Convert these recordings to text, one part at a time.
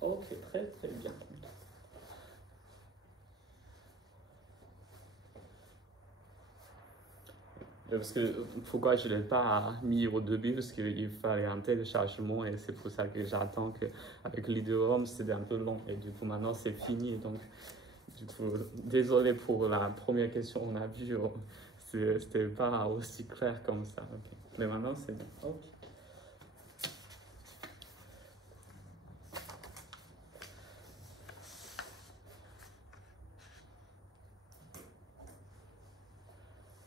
Ok, très très bien. Parce que pourquoi je ne l'ai pas mis au début, parce qu'il fallait un téléchargement et c'est pour ça que j'attends qu'avec l'idéom c'était un peu long et du coup maintenant c'est fini. Donc du coup, désolé pour la première question qu'on a vue, c'était pas aussi clair comme ça. Okay. Mais maintenant c'est bon. Ok.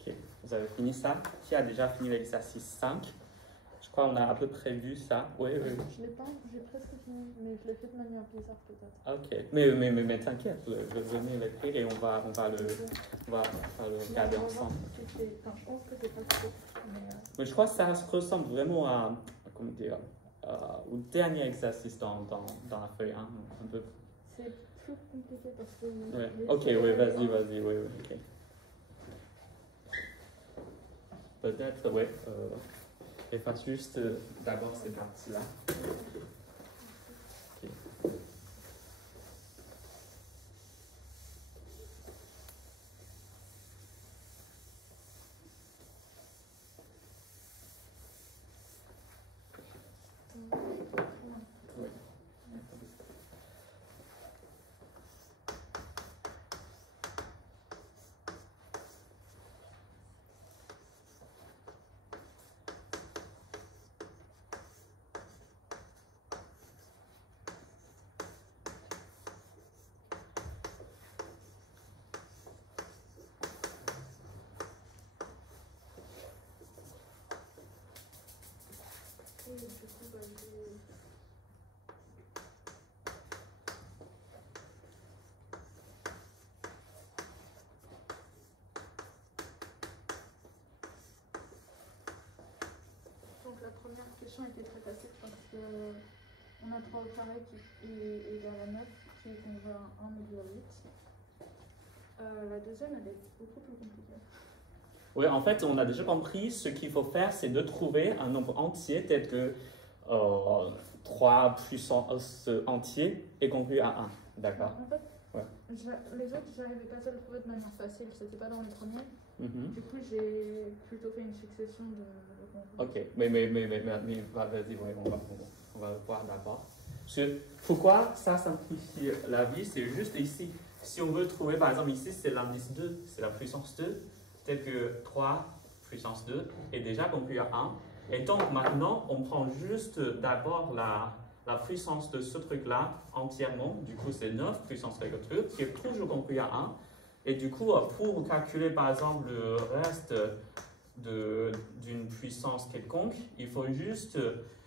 Ok, vous avez fini ça? Qui a déjà fini l'exercice 5? Je crois qu'on a à peu près vu ça. Oui, oui. Je l'ai pas, j'ai presque fini, mais je l'ai fait de manière bizarre peut-être. Ok, mais t'inquiète, je vais l'écrire et on va le regarder ensemble. Enfin, je pense que c'est pas trop. Mais je crois que ça ressemble vraiment à, comment dire, au dernier exercice dans la feuille 1, un peu. C'est plus compliqué parce que... Ouais. Ok, oui, vas-y, oui, ok. Peut-être, ouais, efface juste d'abord ces parties-là. Okay. Donc la première question était très facile parce qu'on a 3 au carré qui est égal à 9 qui convient à 1 modulo 8. La deuxième elle est beaucoup plus compliquée. Oui, en fait, on a déjà compris, ce qu'il faut faire, c'est de trouver un nombre entier tel que 3 puissance entier est conclu à 1. D'accord. En fait, ouais. Les autres, j'arrivais pas à le trouver de manière facile, c'était pas dans les premiers. Du coup, j'ai plutôt fait une succession de Ok, mais vas-y, ouais, on va le voir d'abord. Pourquoi ça simplifie la vie? C'est juste ici. Si on veut trouver, par exemple, ici, c'est l'indice 2, c'est la puissance 2, tel que 3 puissance 2 est déjà conclu à 1. Et donc maintenant, on prend juste d'abord la puissance de ce truc-là entièrement. Du coup, c'est 9 puissance règle truc, qui est toujours conclu à 1. Et du coup, pour calculer, par exemple, le reste d'une puissance quelconque, il faut juste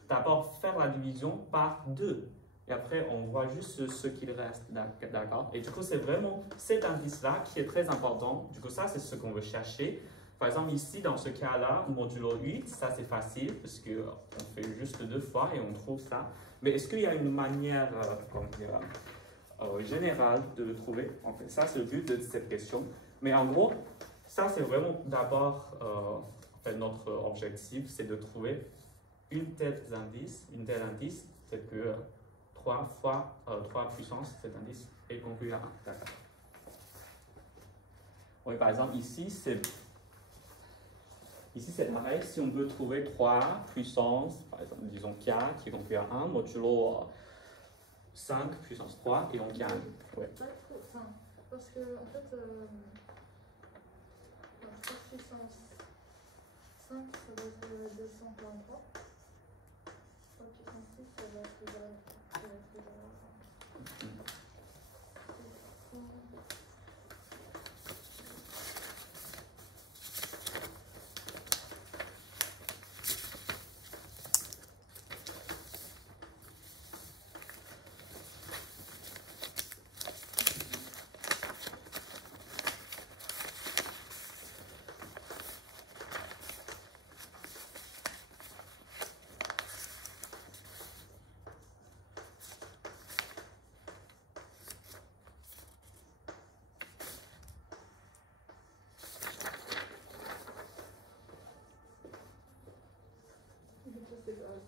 d'abord faire la division par 2. Et après, on voit juste ce qu'il reste, d'accord? Et du coup, c'est vraiment cet indice-là qui est très important. Du coup, ça, c'est ce qu'on veut chercher. Par exemple, ici, dans ce cas-là, modulo 8, ça, c'est facile parce qu'on fait juste 2 fois et on trouve ça. Mais est-ce qu'il y a une manière générale de le trouver? En fait, ça, c'est le but de cette question. Mais en gros, ça, c'est vraiment d'abord notre objectif, c'est de trouver une telle indice, tel que 3 fois 3 puissance, cet indice est conclu à 1. D'accord. Oui, par exemple, ici, c'est pareil. Si on veut trouver 3 puissance, par exemple, disons K qui est conclu à 1, modulo 5 puissance 3 et on gagne. Ouais. Parce que, en fait, 3 puissance 5, ça va être 243. 3 puissance 6, ça va être égal à 1.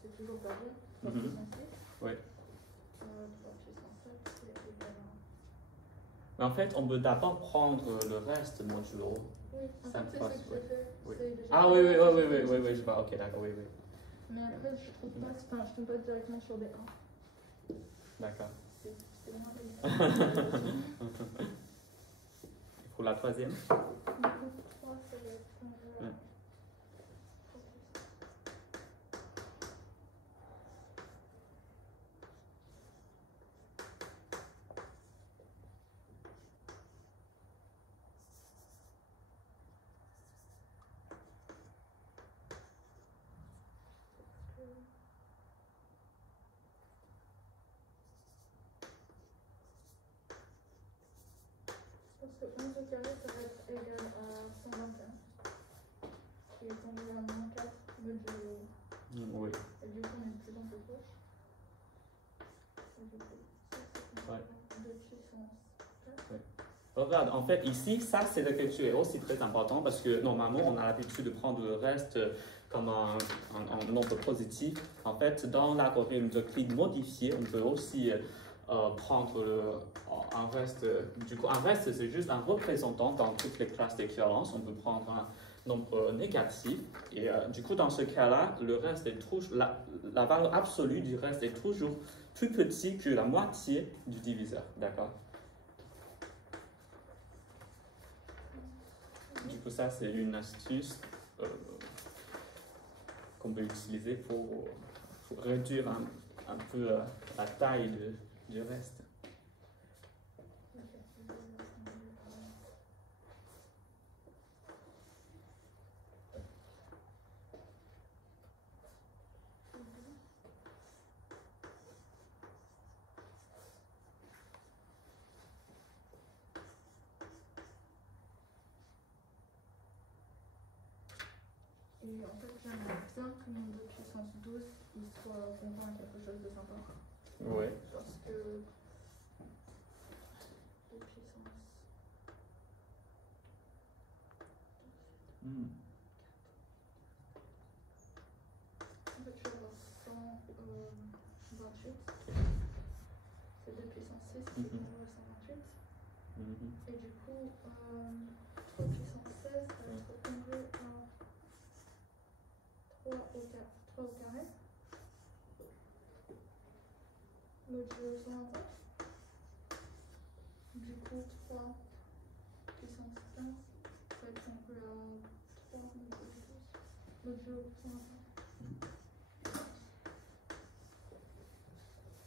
C'est toujours pas bon. 3 puissance 6. Oui. 3 puissance Mais en fait, on peut d'abord prendre le reste modulo. Oui, en 5 fait, fois, c'est ce que ouais. j'ai fait. Oui. C'est déjà Ah oui, je vois, ok, d'accord, oui. Mais après, je trouve pas, enfin, je tombe pas directement sur des 1. D'accord. C'est moins évident. Pour la troisième? Du coup, 3, ça va être... Ouais. Parce que 11 au carré, ça va être égal à 121. Qui est tombé à moins 4 modulo. Oui. Et du coup, on est de plus en plus proche. Et du coup, ça, c'est Ouais. 2 puissance 4. Ouais. Regarde, en fait, ici, ça, c'est le calcul est aussi très important parce que normalement, on a l'habitude de prendre le reste comme un nombre positif. En fait, dans l'algorithme d'Euclide modifié, on peut aussi prendre un reste. Du coup, un reste, c'est juste un représentant dans toutes les classes d'équivalence. On peut prendre un nombre négatif. Et du coup, dans ce cas-là, le reste est toujours, la valeur absolue du reste est toujours plus petit que la moitié du diviseur. D'accord? Du coup, ça, c'est une astuce qu'on peut utiliser pour réduire un peu la taille du reste. Et en fait, j'aimerais bien que mon 2 puissance 12 il soit conjoint à quelque chose de sympa. Ouais. Parce que 2 puissance. En fait, je vais avoir 128. C'est 2 puissance 6 qui est conjoint à 128. Et du coup, 3 puissance 16, ça va être conjugué à 3 au carré. Modulo 125. Du coup, 3 puissance 15, ça va être conjugué à 3 modulo 125.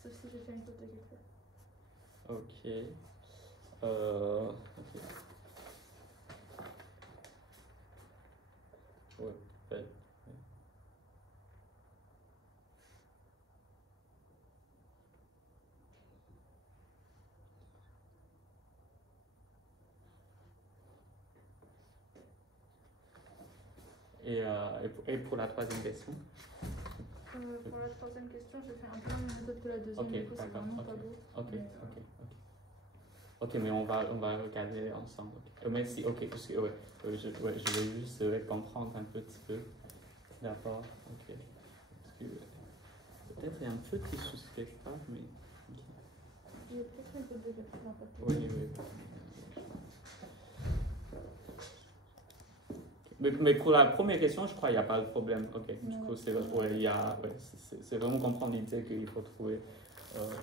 Sauf si j'ai fait une faute de calcul. Ok. Ouais, ouais. Et pour la troisième question? Pour la troisième question, j'ai fait un peu la même méthode que la deuxième, Ok, du coup c'est d'accord, vraiment ok. pas beau. Ok, Mais, ok, mais on va regarder ensemble. Okay. Mais si, ok, parce que je vais juste comprendre un petit peu d'abord. Ok. Parce que peut-être il y a un petit souci quelque part, mais. Okay. Il y a peut-être une faute de calcul en fait. Oui. Mais pour la première question, je crois qu'il n'y a pas de problème. Ok, du coup, c'est vraiment comprendre l'idée qu'il faut trouver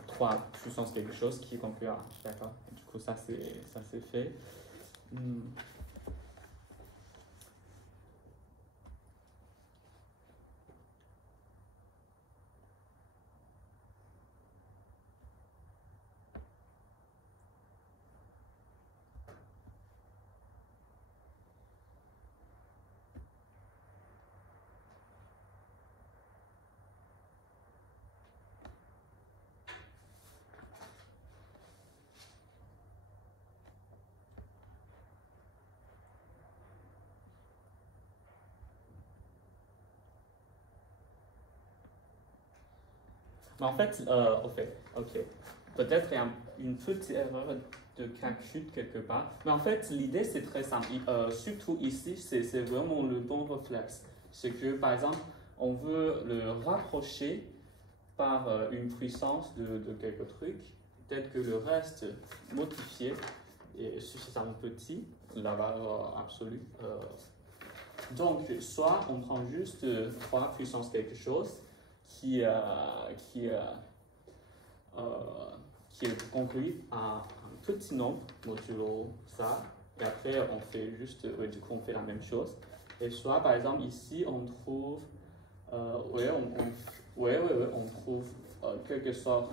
3 puissance quelque chose qui est concurrent. D'accord. Du coup, ça c'est fait. Mais en fait, ok. Peut-être il y a une petite erreur de calcul quelque part. Mais en fait, l'idée, c'est très simple. Surtout ici, c'est vraiment le bon réflexe. C'est que, par exemple, on veut le rapprocher par une puissance de quelques trucs. Peut-être que le reste modifié est suffisamment petit, la valeur absolue. Donc, soit on prend juste 3 puissance quelque chose qui est conclu à un petit nombre modulo ça, et après on fait juste, du coup on fait la même chose. Et soit par exemple ici on trouve, on trouve quelque sorte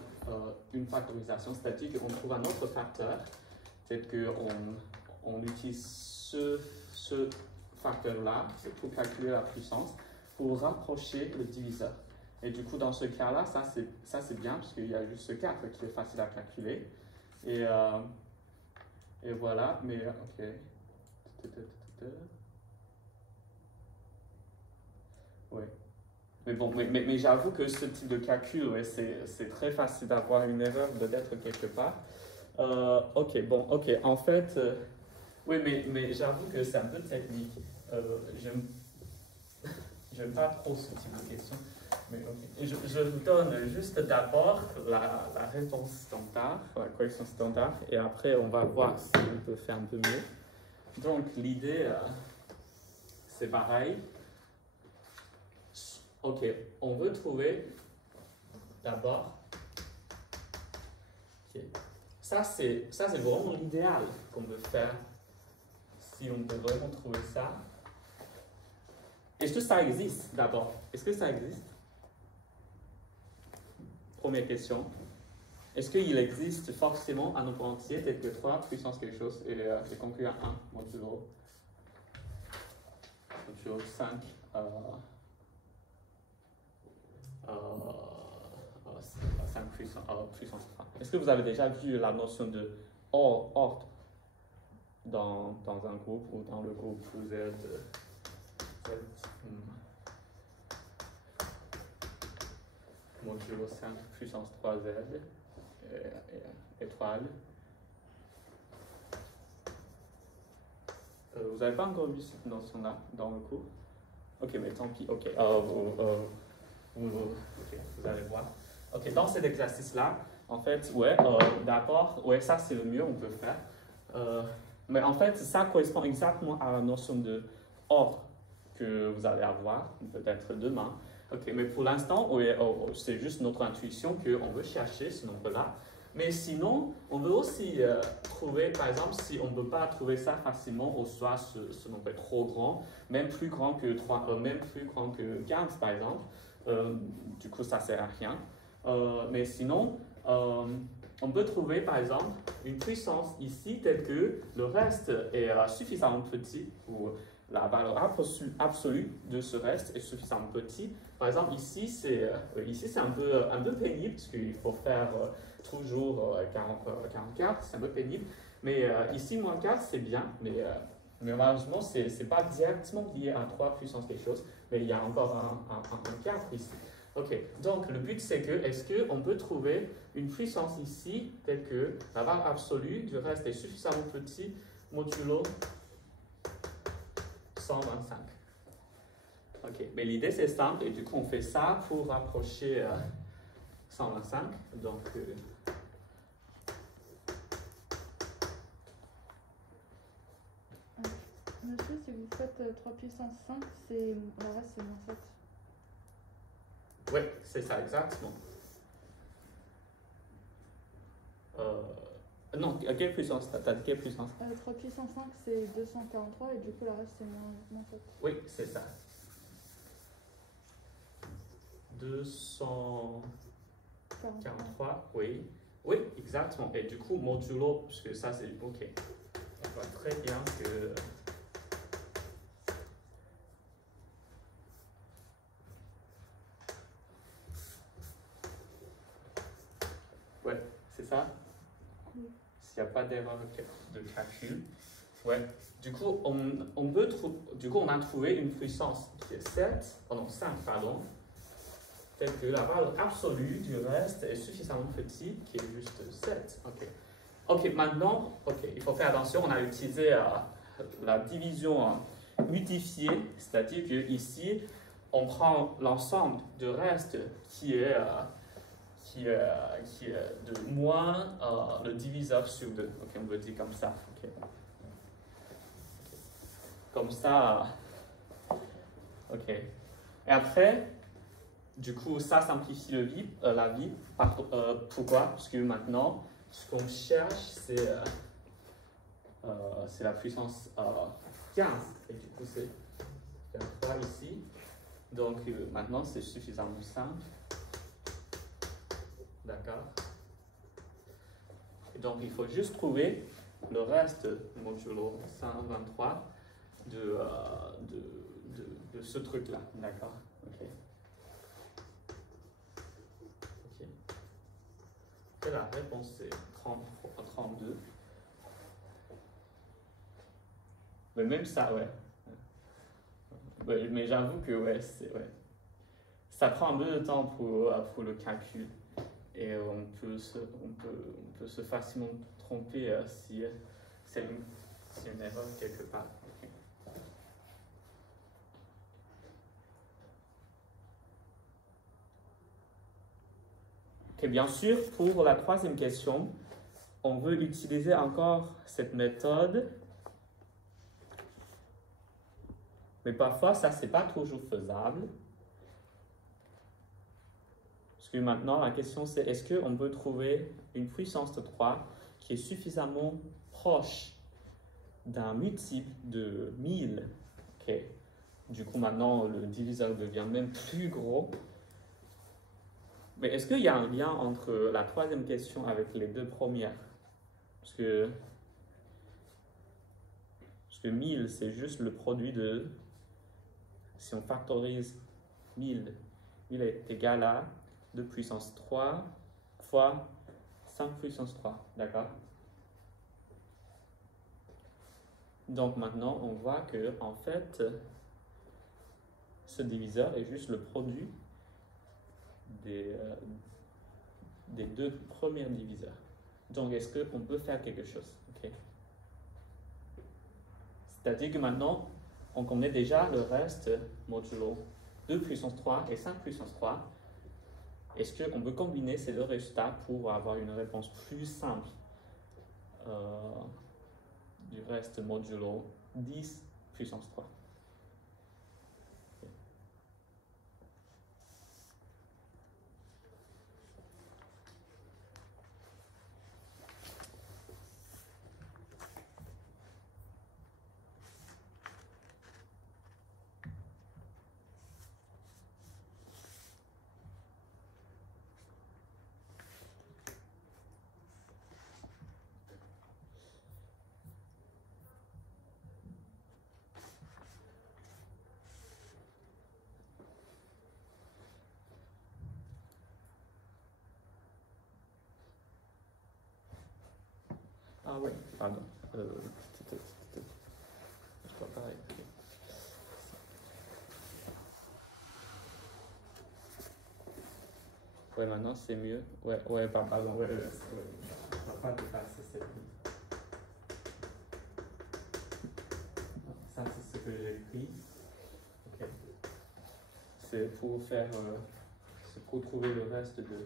une factorisation, c'est-à-dire qu'on trouve un autre facteur, peut-être qu'on utilise ce facteur-là pour calculer la puissance, pour rapprocher le diviseur. Et du coup, dans ce cas-là, ça c'est bien, parce qu'il y a juste ce 4 qui est facile à calculer. Et voilà, mais ok. Oui. Mais bon, mais j'avoue que ce type de calcul, ouais, c'est très facile d'avoir une erreur peut-être quelque part. Ok, bon, ok. En fait, oui, mais j'avoue que c'est un peu technique. J'aime pas trop ce type de question. Mais okay. Je vous donne juste d'abord la réponse standard, la correction standard, et après on va voir si on peut faire un peu mieux. Donc l'idée, c'est pareil. Ok, on veut trouver d'abord. Okay. Ça c'est vraiment l'idéal qu'on veut faire. Si on peut vraiment trouver ça. Est-ce que ça existe d'abord? Est-ce que ça existe? Première question. Est-ce qu'il existe forcément un nombre entier tel que 3 puissance quelque chose et conclu à 1 modulo 5 5 puissance 3. Est-ce que vous avez déjà vu la notion de ordre dans un groupe ou dans le groupe Z modulo 5 puissance 3Z étoile. Vous n'avez pas encore vu cette notion-là dans le cours? Ok, mais tant pis. Ok, vous allez voir. Ok, dans cet exercice-là, en fait, ouais, d'abord, ouais, ça c'est le mieux on peut faire. Mais en fait, ça correspond exactement à la notion de ordre que vous allez avoir, peut-être demain. Ok, mais pour l'instant, c'est juste notre intuition qu'on veut chercher ce nombre-là. Mais sinon, on veut aussi trouver, par exemple, si on ne peut pas trouver ça facilement, ou soit ce nombre est trop grand, même plus grand que 15 par exemple, du coup ça ne sert à rien. Mais sinon, on peut trouver par exemple une puissance ici telle que le reste est suffisamment petit, ou la valeur absolue de ce reste est suffisamment petit. Par exemple, ici c'est un peu pénible, parce qu'il faut faire toujours 44, c'est un peu pénible. Mais ici, moins 4, c'est bien, mais malheureusement, ce n'est pas directement lié à 3 puissance quelque chose, mais il y a encore un 4 ici. Ok, donc le but c'est que, est-ce qu'on peut trouver une puissance ici, telle que la valeur absolue du reste est suffisamment petit, modulo 125. Ok, mais l'idée c'est simple, et du coup on fait ça pour rapprocher 125. Donc, monsieur, si vous faites 3 puissance 5, le reste c'est moins 7. Oui, c'est ça, exactement. Non, à quelle puissance? T'as dit quelle puissance? 3 puissance 5, c'est 243, et du coup, le reste, c'est moins 7. Oui, c'est ça. 243, oui. Oui, exactement. Et du coup, modulo, parce que ça, c'est OK. On voit très bien que... Ouais, c'est ça? Oui. S'il n'y a pas d'erreur de calcul. Ouais. Du coup, on a trouvé une puissance qui est 5, pardon, telle que la valeur absolue du reste est suffisamment petite, qui est juste 7. Ok. Ok, maintenant, il faut faire attention, on a utilisé la division modifiée, c'est-à-dire que ici, on prend l'ensemble du reste qui est qui est de moins le diviseur sur 2. Ok, on veut dire comme ça. Okay. Comme ça. Ok. Et après, du coup, ça simplifie la vie. Pourquoi? Parce que maintenant, ce qu'on cherche, c'est la puissance 15. Et du coup, c'est 3 ici. Donc, maintenant, c'est suffisamment simple. D'accord? Et donc, il faut juste trouver le reste modulo 123 de ce truc-là. D'accord? Ok. Et la réponse, c'est 32. Mais même ça, ouais. Mais j'avoue que, ouais, ça prend un peu de temps pour le calcul. Et on peut se facilement tromper si c'est une erreur quelque part. Okay. Okay, bien sûr, pour la troisième question, on veut utiliser encore cette méthode. Mais parfois, ça, c'est pas toujours faisable. Parce que maintenant, la question, c'est est-ce qu'on peut trouver une puissance de 3 qui est suffisamment proche d'un multiple de 1000? Ok. Du coup, maintenant, le diviseur devient même plus gros. Mais est-ce qu'il y a un lien entre la troisième question avec les deux premières? Parce que 1000, c'est juste le produit de... Si on factorise 1000 est égal à 2 puissance 3 fois 5 puissance 3. D'accord? Donc maintenant, on voit que en fait, ce diviseur est juste le produit des deux premiers diviseurs. Donc, est-ce qu'on peut faire quelque chose? Okay. C'est-à-dire que maintenant, on connaît déjà le reste modulo 2 puissance 3 et 5 puissance 3. Est-ce qu'on peut combiner ces deux résultats pour avoir une réponse plus simple du reste modulo 10 puissance 3? Ah oui, pardon. Je ne peux pas écrire. Ouais, maintenant c'est mieux. Ouais, pardon. Ouais, on va pas dépasser cette ligne. Ça, c'est ce que j'ai écrit. Ok. C'est pour faire. C'est pour trouver le reste de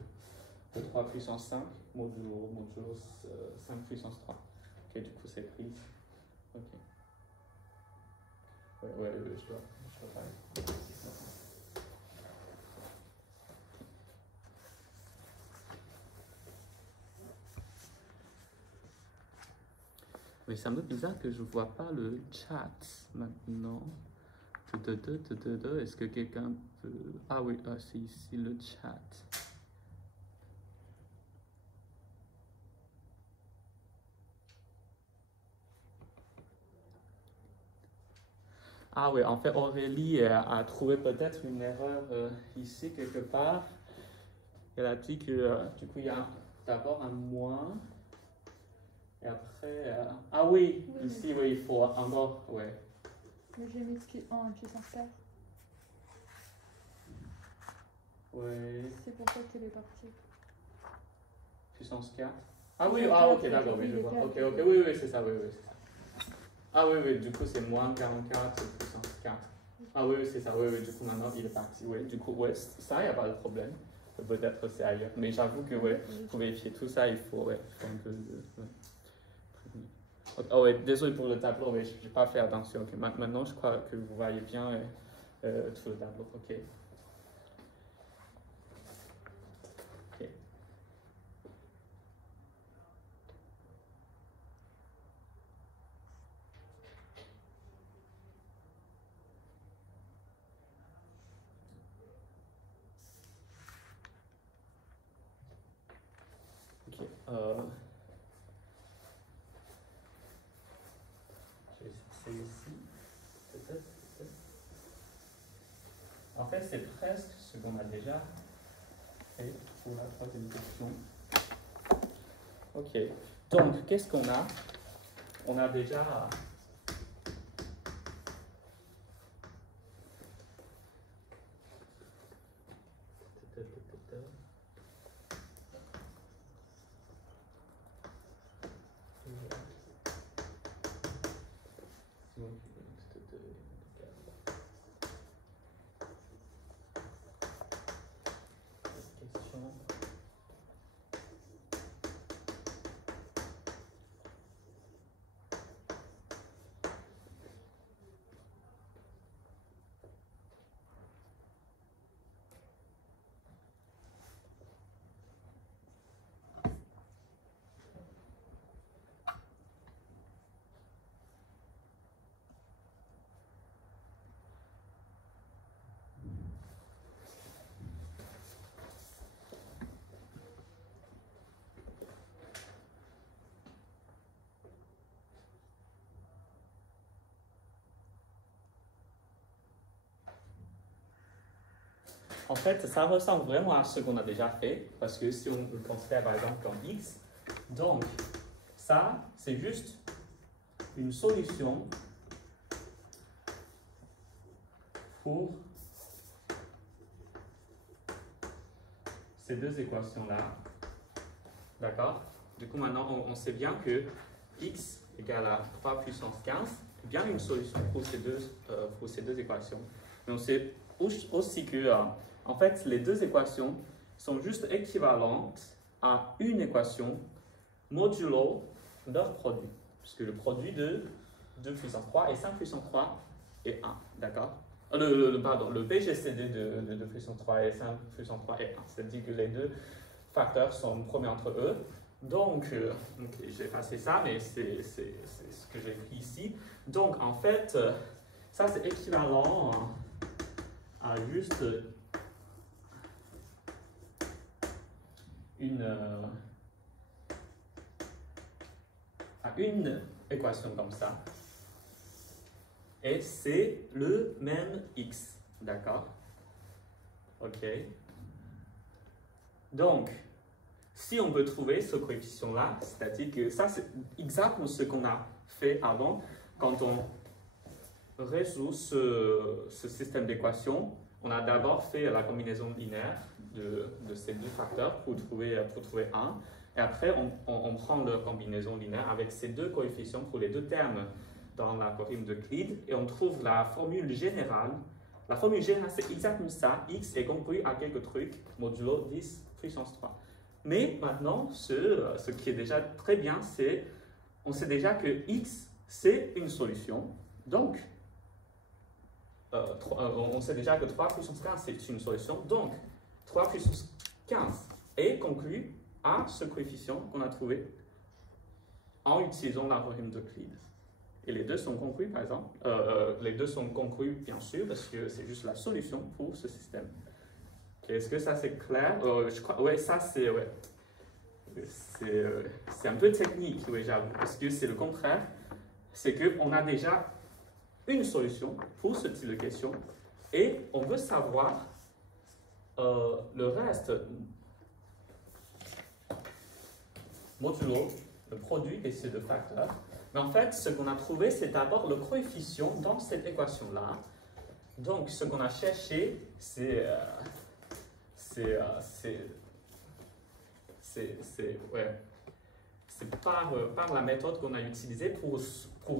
3 puissance 5, modulo 5 puissance 3. Ok, du coup c'est pris. Ok. Ouais, je dois parler. Mais c'est un peu bizarre que je ne vois pas le chat maintenant. Est-ce que quelqu'un peut... Ah oui, c'est ici le chat. Ah oui, en fait, Aurélie a trouvé peut-être une erreur ici quelque part. Elle a dit que du coup, il y a d'abord un moins. Et après... Ah oui, ici, oui, il faut encore... Ouais. Mais j'ai mis en puissance 4. Oui. C'est pour ça qu'elle est partie. Puissance 4. Ah oui, ah ok, d'accord, oui, je vois. Ok, oui, c'est ça, oui, c'est ça. Ah oui, du coup, c'est moins 44 puissance 4. Ah oui, c'est ça, oui, du coup, maintenant, il est parti. Oui, du coup, ouais, ça, il n'y a pas de problème. peut-être c'est ailleurs. Mais j'avoue que ouais, pour vérifier tout ça, il faut un peu de... Oh ouais, désolé pour le tableau, mais je n'ai pas fait attention. Okay. Maintenant, je crois que vous voyez bien tout le tableau. Ok. Ok. Ok. Je vais essayer ici. Peut-être. En fait, c'est presque ce qu'on a déjà fait pour la troisième question. Ok. Donc, qu'est-ce qu'on a? On a déjà... En fait, ça ressemble vraiment à ce qu'on a déjà fait, parce que si on le considère par exemple comme x, donc ça, c'est juste une solution pour ces deux équations-là. D'accord? Du coup, maintenant, on sait bien que x égale à 3 puissance 15 est bien une solution pour ces deux équations. Mais on sait aussi que en fait, les deux équations sont juste équivalentes à une équation modulo leur produit. Puisque le produit de 2 puissance 3 et 5 puissance 3 est 1. D'accord? Le BGCD de 2 puissance 3 et 5 puissance 3 est 1. C'est-à-dire que les deux facteurs sont premiers entre eux. Donc, j'ai effacé ça, mais c'est ce que j'ai écrit ici. Donc, en fait, ça c'est équivalent à juste une équation comme ça. Et c'est le même x. D'accord? Ok. Donc, si on veut trouver ce coefficient-là, c'est-à-dire que ça, c'est exactement ce qu'on a fait avant. Quand on résout ce système d'équations, on a d'abord fait la combinaison linéaire de ces deux facteurs pour trouver 1. Et après, on prend la combinaison linéaire avec ces deux coefficients pour les deux termes dans la théorème d'Euclide et on trouve la formule générale. La formule générale, c'est exactement ça. X est congru à quelques trucs, modulo 10 puissance 3. Mais maintenant, ce qui est déjà très bien, c'est on sait déjà que X, c'est une solution. Donc, on sait déjà que 3 puissance 15, c'est une solution. Donc, 3 puissance 15 est conclu à ce coefficient qu'on a trouvé en utilisant la théorème d'Euclide. Et les deux sont congrus, par exemple. Les deux sont congrus, bien sûr, parce que c'est juste la solution pour ce système. Okay, est-ce que ça c'est clair? Je crois, ouais, ça c'est ouais. C'est un peu technique, oui, j'avoue, parce que c'est le contraire. C'est qu'on a déjà une solution pour ce type de question et on veut savoir le reste modulo le produit de ces deux facteurs. Mais en fait, ce qu'on a trouvé, c'est d'abord le coefficient dans cette équation-là. Donc, ce qu'on a cherché, c'est par la méthode qu'on a utilisée pour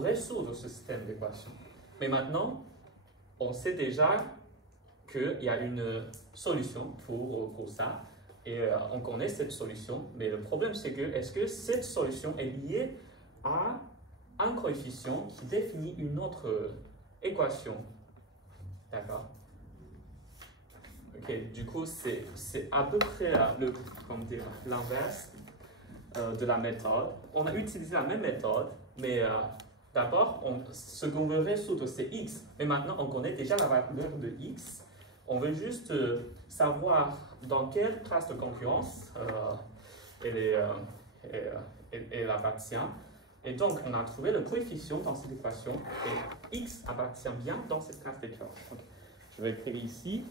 résoudre ce système d'équations. Mais maintenant, on sait déjà qu'il y a une solution pour ça. Et on connaît cette solution, mais le problème c'est que, est-ce que cette solution est liée à un coefficient qui définit une autre équation? D'accord? Ok, du coup, c'est à peu près l'inverse de la méthode. On a utilisé la même méthode, mais d'abord, ce qu'on veut résoudre, c'est x. Mais maintenant, on connaît déjà la valeur de x. On veut juste savoir dans quelle classe de concurrence elle appartient. Et donc, on a trouvé le coefficient dans cette équation. Et x appartient bien dans cette classe d'écart. Je vais écrire ici.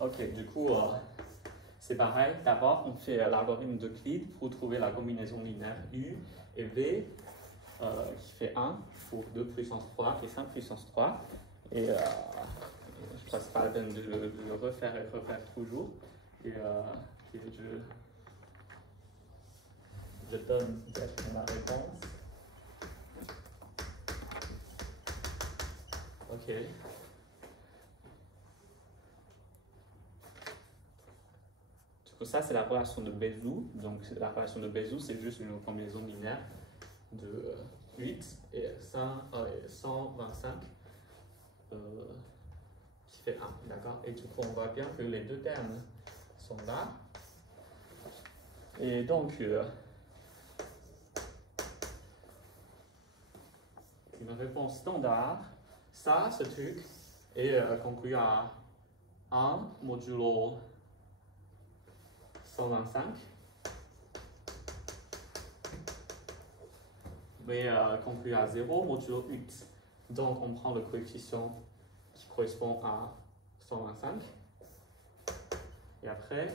Ok, du coup, c'est pareil. D'abord, on fait l'algorithme d'Euclide pour trouver la combinaison linéaire U et V qui fait 1 pour 2 puissance 3 et 5 puissance 3. Et je ne passe pas la peine de le refaire et refaire toujours. Et je donne ma réponse. Ok. Ça, c'est la relation de Bézout. Donc, la relation de Bézout, c'est juste une combinaison linéaire de 8 et 125 qui fait 1. D'accord? Et du coup, on voit bien que les deux termes sont là. Et donc, une réponse standard, ça, ce truc, est conclu à 1 modulo 125, mais conclu à 0 modulo 8. Donc on prend le coefficient qui correspond à 125. Et après,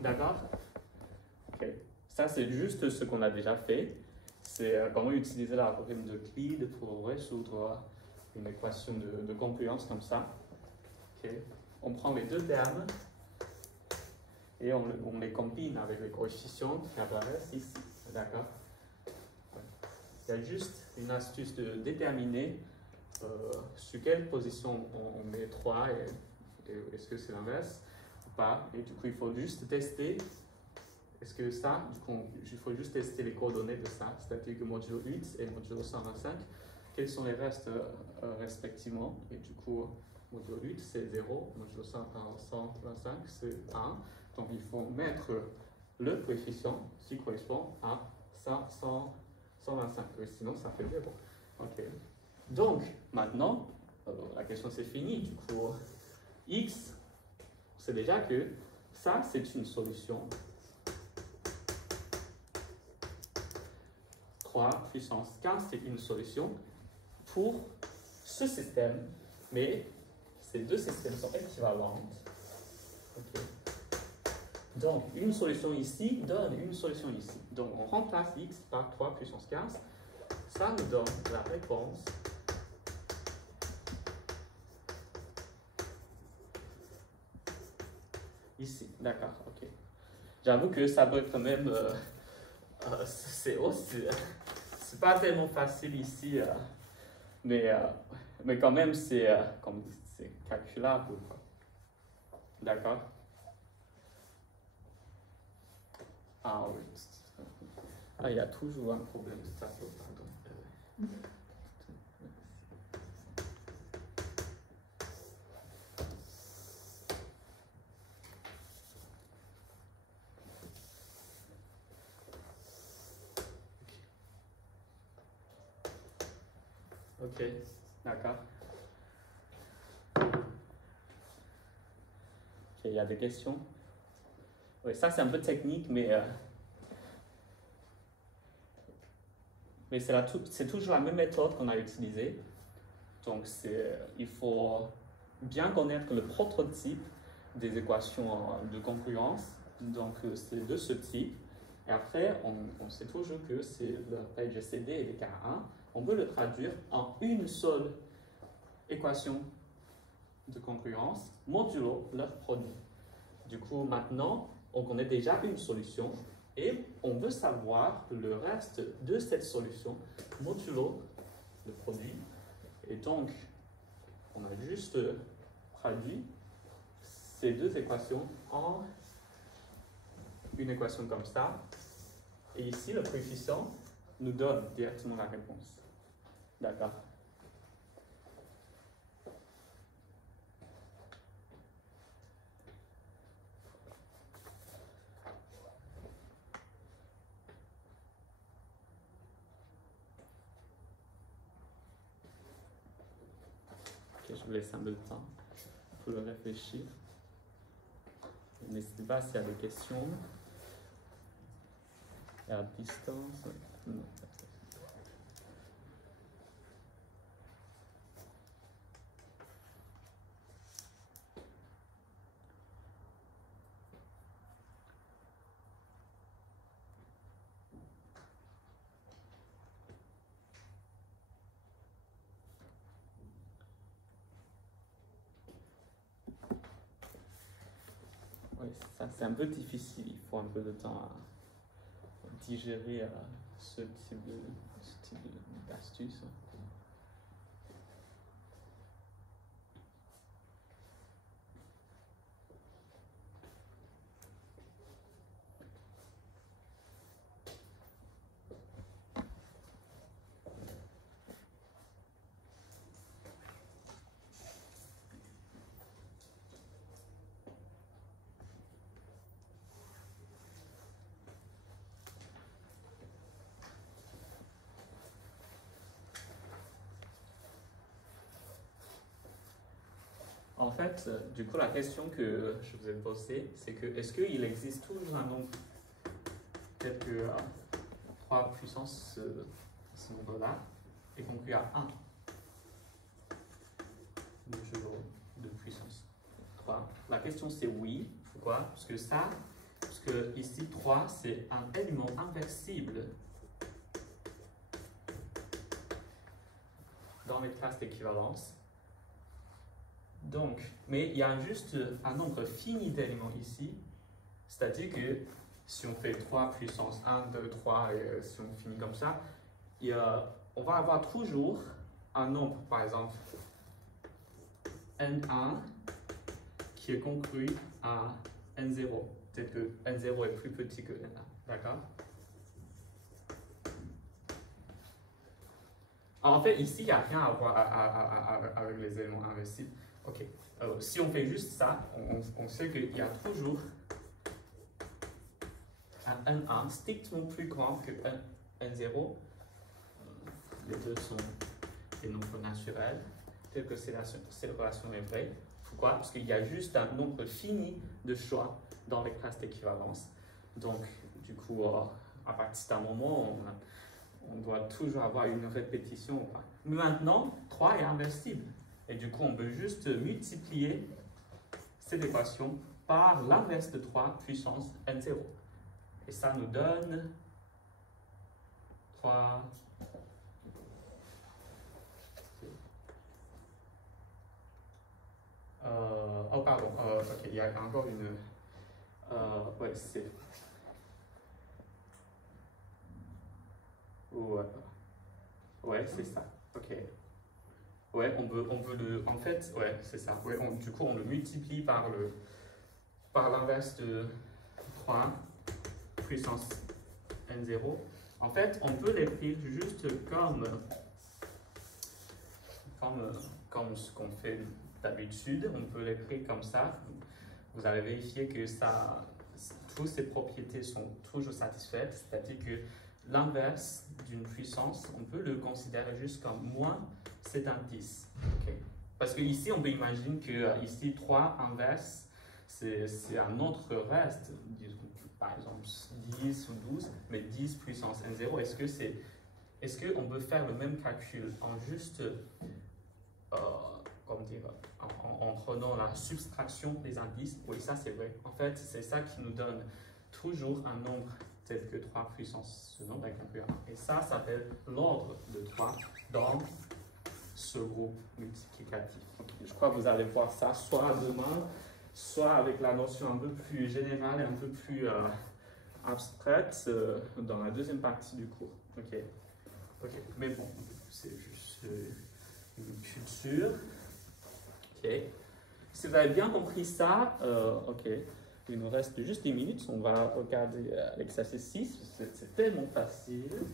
d'accord? Ok. Ça c'est juste ce qu'on a déjà fait. C'est comment utiliser l'algorithme d'Euclide pour résoudre une équation de concurrence comme ça. Okay. On prend les deux termes et on les combine avec les coefficients qui apparaissent ici. D'accord? Il y a juste une astuce de déterminer sur quelle position on met 3 et est-ce que c'est l'inverse ou pas. Et du coup, il faut juste tester. Est-ce que ça, du coup, il faut juste tester les coordonnées de ça, c'est-à-dire que modulo 8 et modulo 125, quels sont les restes respectivement. Et du coup, modulo 8 c'est 0, modulo 125 c'est 1. Donc il faut mettre le coefficient qui correspond à 125, sinon ça fait 0. Ok. Donc maintenant, la question c'est fini. Du coup, x, c'est déjà que ça c'est une solution. 3 puissance 15, c'est une solution pour ce système, mais ces deux systèmes sont équivalents. Okay. Donc, une solution ici donne une solution ici. Donc, on remplace x par 3 puissance 15. Ça nous donne la réponse ici. D'accord, ok. J'avoue que ça doit être quand même... c'est pas tellement facile ici, mais quand même c'est calculable. D'accord? Ah oui. Ah, il y a toujours un problème de tableau, pardon. Ok, d'accord. Ok, il y a des questions? Oui, ça c'est un peu technique, mais c'est toujours la même méthode qu'on a utilisée. Donc il faut bien connaître le prototype des équations de concurrence. Donc c'est de ce type. Et après, on sait toujours que c'est le taille GCD et l'écart 1. On peut le traduire en une seule équation de congruence modulo leur produit. Du coup, maintenant, on connaît déjà une solution et on veut savoir le reste de cette solution modulo le produit. Et donc, on a juste traduit ces deux équations en une équation comme ça. Et ici, le coefficient nous donne directement la réponse. D'accord. Ok, je vous laisse un peu de temps pour le réfléchir. N'hésitez pas s'il y a des questions. Et à distance. Non. Oui, ça c'est un peu difficile, il faut un peu de temps à digérer ce type d'astuce. En fait, du coup, la question que je vous ai posée, c'est que est-ce qu'il existe toujours un nombre tel que 3 puissance ce nombre-là est conclu à 1 de puissance 3. La question c'est oui. Pourquoi? Parce que ici 3 c'est un élément inversible dans les classes d'équivalence. Donc, mais il y a juste un nombre fini d'éléments ici, c'est-à-dire que si on fait 3 puissance 1, 2, 3, et si on finit comme ça, on va avoir toujours un nombre, par exemple, n1 qui est conclu à n0, peut-être que n0 est plus petit que n1, d'accord? En fait, ici, il n'y a rien à voir avec les éléments inversibles. Ok, si on fait juste ça, on sait qu'il y a toujours un n1 strictement plus grand que n0. Les deux sont des nombres naturels, tel que cette relation est vraie. Pourquoi? Parce qu'il y a juste un nombre fini de choix dans les classes d'équivalence. Donc, du coup, à partir d'un moment, on doit toujours avoir une répétition. Mais maintenant, 3 est inversible. Et du coup, on peut juste multiplier cette équation par l'inverse de 3 puissance n0. Et ça nous donne 3... oh, pardon. Ok, il y a encore une... ouais, c'est... Ouais, c'est ça. Ok. Ouais, on peut le... En fait, ouais, c'est ça. Ouais, du coup, on le multiplie par l'inverse de 3 puissance n0. En fait, on peut l'écrire juste comme ce qu'on fait d'habitude. On peut l'écrire comme ça. Vous allez vérifier que toutes ces propriétés sont toujours satisfaites. C'est-à-dire que l'inverse d'une puissance, on peut le considérer juste comme moins cet indice. Okay. Parce que ici, on peut imaginer que ici 3 inverse, c'est un autre reste, par exemple 10 ou 12, mais 10 puissance n0. Est-ce qu'on peut faire le même calcul en juste, comment dire, en prenant la subtraction des indices? Oui, ça c'est vrai. En fait, c'est ça qui nous donne toujours un nombre tel que 3 puissance ce nombre est conclu à 1. Et ça s'appelle l'ordre de 3 dans ce groupe multiplicatif. Okay. Je crois que vous allez voir ça soit demain, soit avec la notion un peu plus générale et un peu plus abstraite dans la deuxième partie du cours. Ok. Mais bon, c'est juste une culture. Ok. Si vous avez bien compris ça, ok. Il nous reste juste 10 minutes. On va regarder l'exercice 6. C'est tellement facile.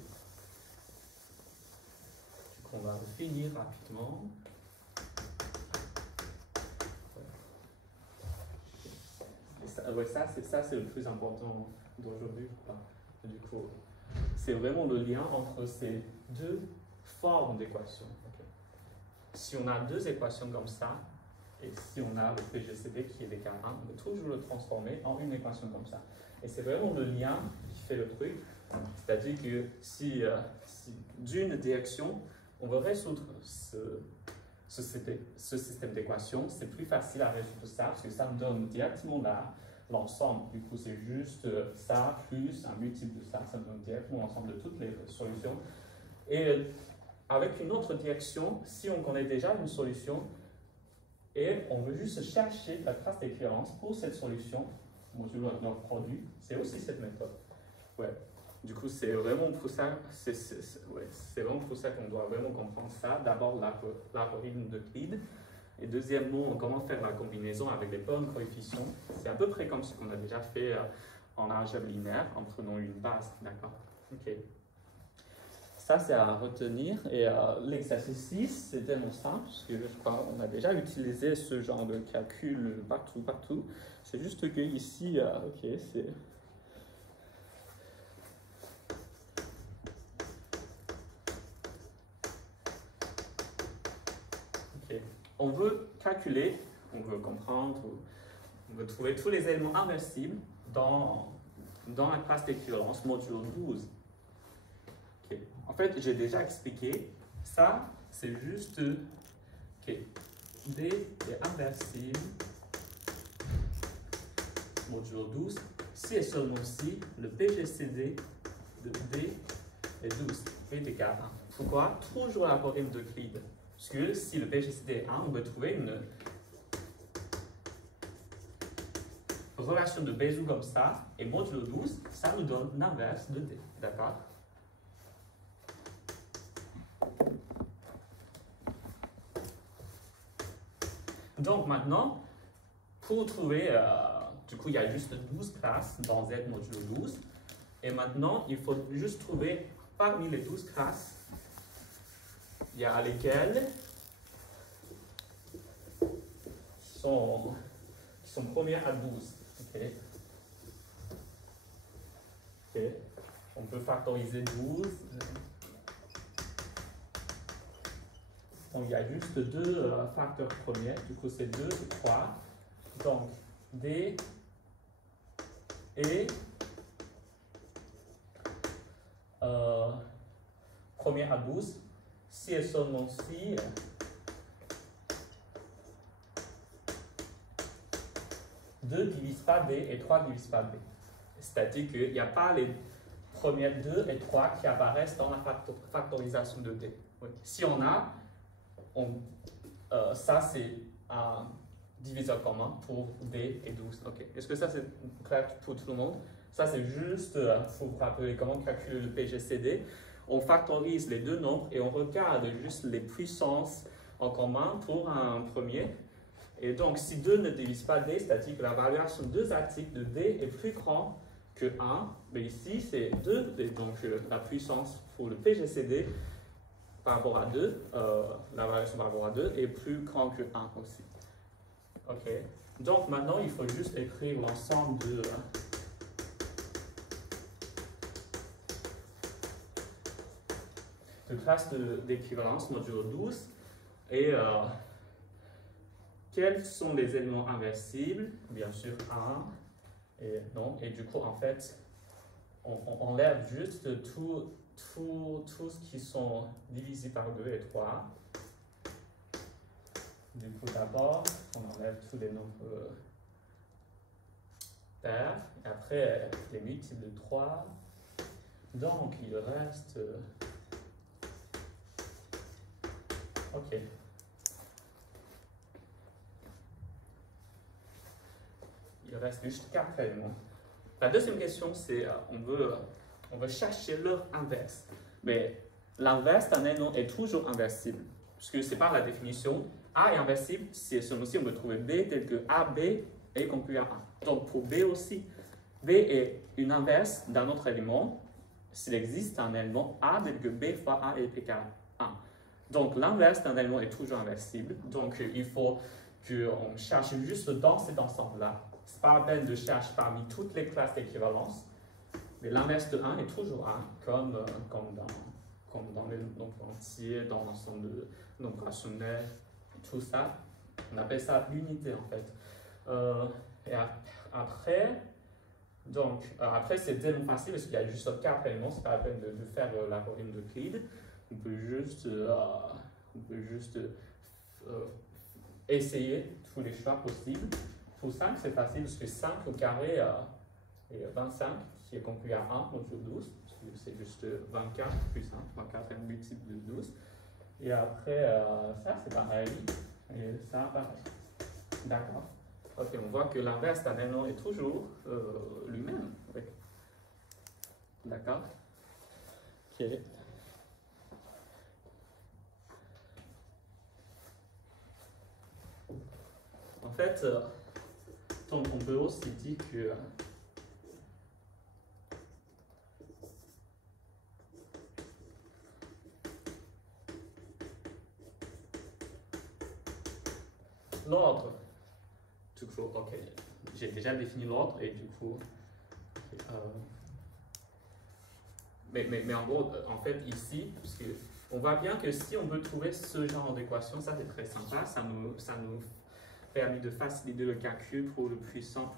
On va finir rapidement. Et ça c'est le plus important d'aujourd'hui. Du coup, c'est vraiment le lien entre ces deux formes d'équations. Okay. Si on a deux équations comme ça, et si on a le PGCD qui est égal à 1, on peut toujours le transformer en une équation comme ça. Et c'est vraiment le lien qui fait le truc. C'est-à-dire que si d'une direction, on veut résoudre ce système d'équations, c'est plus facile à résoudre ça, parce que ça me donne directement l'ensemble. Du coup, c'est juste ça plus un multiple de ça, ça me donne directement l'ensemble de toutes les solutions. Et avec une autre direction, si on connaît déjà une solution, et on veut juste chercher la trace d'équivalence pour cette solution, modulo notre produit, c'est aussi cette méthode. Ouais. Du coup, c'est vraiment pour ça, c'est vraiment pour ça qu'on doit vraiment comprendre ça. D'abord, l'algorithme d'Euclide. Et deuxièmement, comment faire la combinaison avec les bonnes coefficients. C'est à peu près comme ce qu'on a déjà fait en algèbre linéaire, en prenant une base. D'accord? Ok. Ça, c'est à retenir. Et l'exercice 6, c'est tellement simple, parce que je crois qu'on a déjà utilisé ce genre de calcul partout. C'est juste que ici, ok, c'est... Okay. On veut calculer, on veut comprendre, on veut trouver tous les éléments inversibles dans la classe d'équivalence modulo 12. Okay. En fait, j'ai déjà expliqué, ça, c'est juste que D est inversible modulo 12, si et seulement si le PGCD de D est 12, P est égal à 1. Pourquoi? Toujours l'algorithme d'Euclide. Parce que si le PGCD est 1, on peut trouver une relation de Bézout comme ça, et modulo 12, ça nous donne l'inverse de D. D'accord? Donc maintenant, pour trouver, du coup, il y a juste 12 classes dans Z modulo 12. Et maintenant, il faut juste trouver parmi les 12 classes, il y a lesquelles qui sont premières à 12. Okay. Okay. On peut factoriser 12. Bon, il y a juste deux facteurs premiers, du coup c'est 2 et 3. Donc D et première à 12, si et seulement si deux divise par D et 3 divise par D. C'est-à-dire qu'il n'y a pas les premières 2 et 3 qui apparaissent dans la factorisation de D. Oui. Si on a, ça c'est un diviseur commun pour D et 12. Okay. Est-ce que ça c'est clair pour tout le monde? Ça c'est juste pour vous rappeler comment calculer le PGCD. On factorise les deux nombres et on regarde juste les puissances en commun pour un premier. Et donc si 2 ne divise pas D, c'est-à-dire que la variation de deux articles de D est plus grande que 1, mais ici c'est 2, et donc la puissance pour le PGCD par rapport à 2, la variation par rapport à 2 est plus grande que 1 aussi. Ok. Donc maintenant il faut juste écrire l'ensemble de classes d'équivalence modulo 12 et quels sont les éléments inversibles? Bien sûr 1 et non, et du coup en fait on enlève juste tout ce qui sont divisés par 2 et 3. Du coup d'abord on enlève tous les nombres pairs et après les multiples de 3. Donc il reste Ok. Il reste juste 4 éléments. La deuxième question, c'est on veut chercher leur inverse. Mais l'inverse d'un élément est toujours inversible. Puisque c'est par la définition, A est inversible, c'est seulement-ci on peut trouver B tel que AB est conclu à 1. Donc pour B aussi, B est une inverse d'un autre élément s'il existe un élément A tel que B fois A est égal à 1. Donc l'inverse d'un élément est toujours inversible. Donc il faut qu'on cherche juste dans cet ensemble-là. Ce n'est pas la peine de chercher parmi toutes les classes d'équivalence. Mais l'inverse de 1 est toujours 1, comme dans les nombres entiers, dans l'ensemble de nombres rationnels, tout ça. On appelle ça l'unité en fait. Et après, après c'est tellement facile parce qu'il y a juste 4 éléments, c'est pas la peine de faire l'algorithme d'Euclide. On peut juste essayer tous les choix possibles. Pour 5, c'est facile parce que 5 au carré est 25 qui est conclu à 1 modulo 12. C'est juste 24 plus 1. 24 est un multiple de 12. Et après, ça c'est pareil. Et ça pareil. D'accord. Ok, on voit que l'inverse d'un élément est toujours lui-même. Oui. D'accord. Ok. En fait, donc on peut aussi dire que l'ordre, du coup, ok, j'ai déjà défini l'ordre et du coup, mais en gros, en fait, ici, parce que on voit bien que si on veut trouver ce genre d'équation, ça c'est très sympa, ça nous permet de faciliter le calcul pour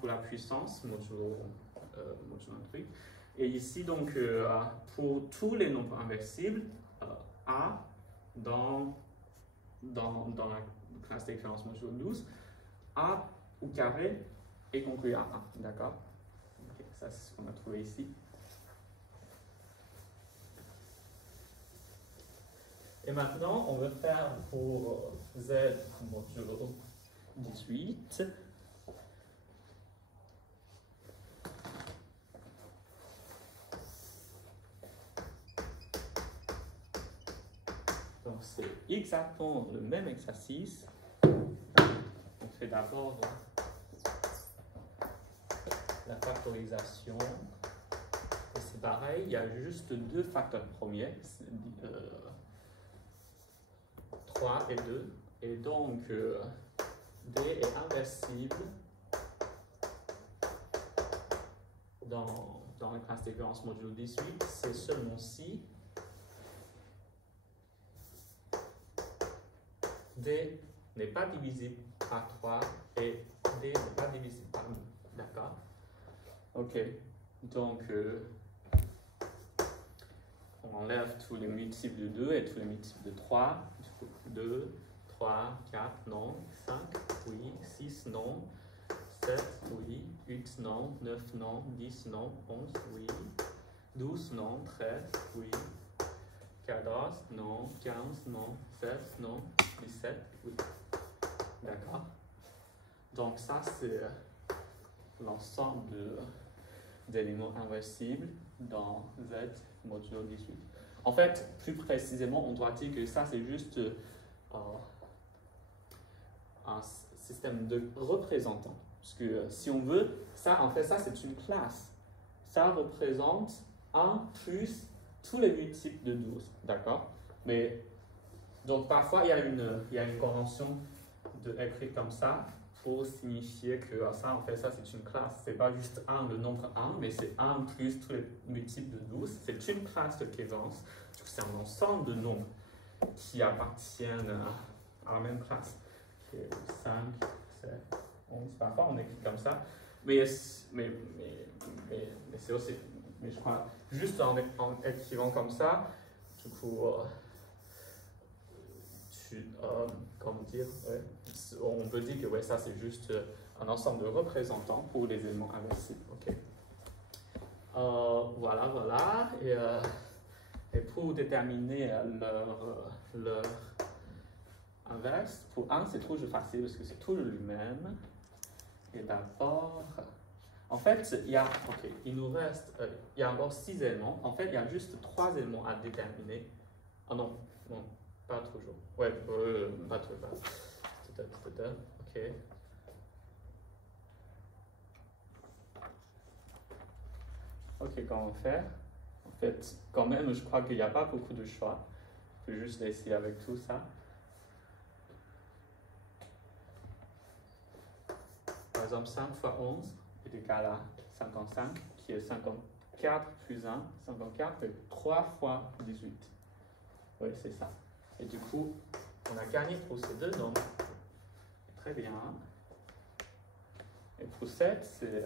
la puissance, modulo un truc. Et ici, donc, pour tous les nombres inversibles, A dans la classe d'équivalence modulo 12, A au carré est conclu à 1, d'accord? Okay, ça c'est ce qu'on a trouvé ici. Et maintenant, on va faire pour Z modulo 18. Donc c'est exactement le même exercice. On fait d'abord la factorisation. Et c'est pareil, il y a juste 2 facteurs premiers, 3 et 2. Et donc D est inversible dans la classe d'équivalence modulo 18, c'est seulement si D n'est pas divisible par 3 et D n'est pas divisible par 2. D'accord? Ok. Donc, on enlève tous les multiples de 2 et tous les multiples de 3. 2, 3, 4, non. 5, oui. 6, non. 7, oui. 8, non. 9, non. 10, non. 11, oui. 12, non. 13, oui. 14, non. 15, non. 16, non. 17, oui. D'accord. Donc ça, c'est l'ensemble d'éléments inversibles dans Z modulo 18. En fait, plus précisément, on doit dire que ça, c'est juste un système de représentants. Parce que si on veut, ça, en fait, ça, c'est une classe. Ça représente 1 plus tous les multiples de 12. D'accord? Mais, donc, parfois, il y a une convention d'écrire comme ça pour signifier que ça, en fait, ça, c'est une classe. C'est pas juste 1, le nombre 1, mais c'est 1 plus tous les multiples de 12. C'est une classe de Kévance. C'est un ensemble de nombres qui appartiennent à la même classe. 5, 7, 11. Parfois, on écrit comme ça. Mais c'est aussi, mais je crois, juste en écrivant comme ça, du coup, comment dire, ouais, on peut dire que ouais, ça c'est juste un ensemble de représentants pour les éléments inversibles. Ok. Voilà. Et pour déterminer leur inverse. Pour 1, c'est toujours facile parce que c'est toujours lui-même. Et d'abord, en fait, il nous reste, il y a encore 6 éléments. En fait, il y a juste 3 éléments à déterminer. Oh non, pas toujours. Ouais, pas toujours. Ok. Ok, comment faire? En fait, quand même, je crois qu'il n'y a pas beaucoup de choix. Je peux juste essayer avec tout ça. Par exemple, 5 fois 11 est égal à 55, qui est 54 plus 1. 54 est 3 fois 18. Oui, c'est ça. Et du coup, on a gagné pour ces deux nombres. Très bien. Et pour 7, c'est...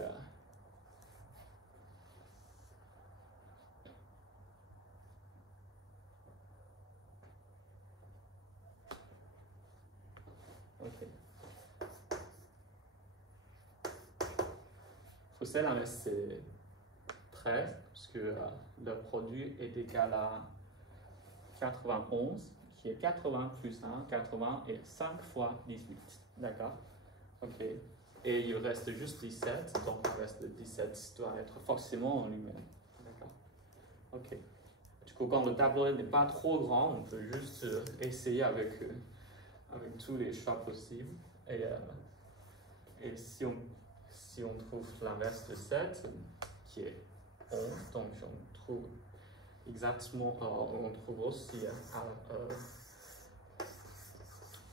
Ok. Pour 7, c'est 13, parce que le produit est égal à 91, qui est 80 plus 1. 80 est 5 fois 18. D'accord? Ok. Et il reste juste 17, donc le reste de 17 doit être forcément en lui-même. D'accord? Ok. Du coup, quand le tableau n'est pas trop grand, on peut juste essayer avec tous les choix possibles. Et si on trouve l'inverse de 7, qui est 11, donc on trouve exactement, on trouve aussi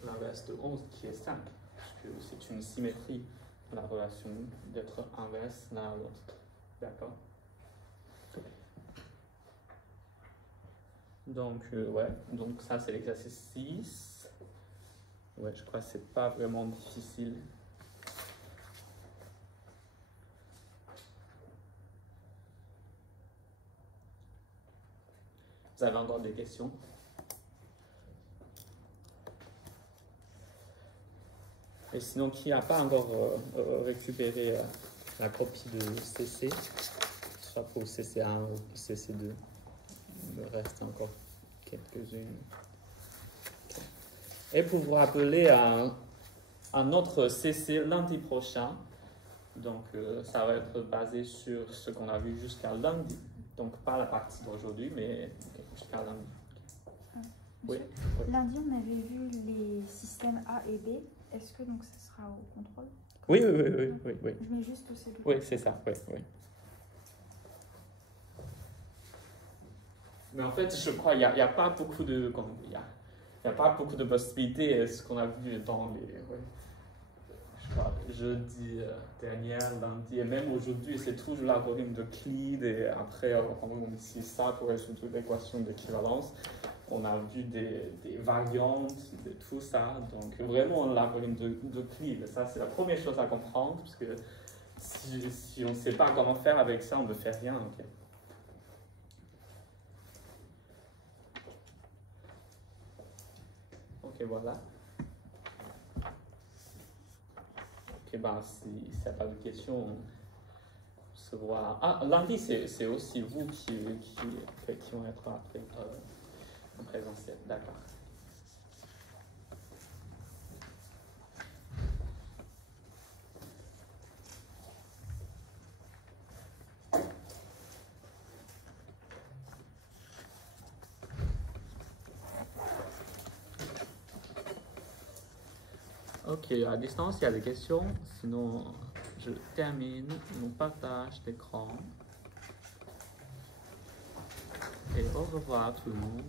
l'inverse de 11, qui est 5, puisque c'est une symétrie, la relation d'être inverse l'un à l'autre. D'accord? Donc, donc ça c'est l'exercice 6. Ouais, je crois que c'est pas vraiment difficile. Vous avez encore des questions? Et sinon, qui n'a pas encore récupéré la copie de CC, soit pour CC1 ou CC2, il me reste encore quelques-unes. Et pour vous rappeler à notre CC lundi prochain, donc ça va être basé sur ce qu'on a vu jusqu'à lundi. Donc pas la partie d'aujourd'hui, mais jusqu'à lundi. Oui. Lundi, on avait vu les systèmes A et B. Est-ce que donc ça sera au contrôle? Oui. Je mets juste ces deux. Oui, c'est ça, oui. Mais en fait, je crois qu'il n'y a pas beaucoup de... Il n'y a pas beaucoup de possibilités, ce qu'on a vu dans les... Je crois, jeudi dernier, lundi, et même aujourd'hui, c'est toujours l'algorithme de Euclide, et après, on utilise ça pour résoudre l'équation d'équivalence. On a vu des variantes, de tout ça, donc vraiment l'algorithme de Euclide. Ça, c'est la première chose à comprendre, parce que si on ne sait pas comment faire avec ça, on ne fait rien. Okay. Ok, voilà. Ok, ben, s'il n'y a pas de questions, on se voit. Ah, lundi, c'est aussi vous qui vont être après en présentiel. D'accord. Ok, à distance, il y a des questions. Sinon, je termine mon partage d'écran. Et au revoir tout le monde.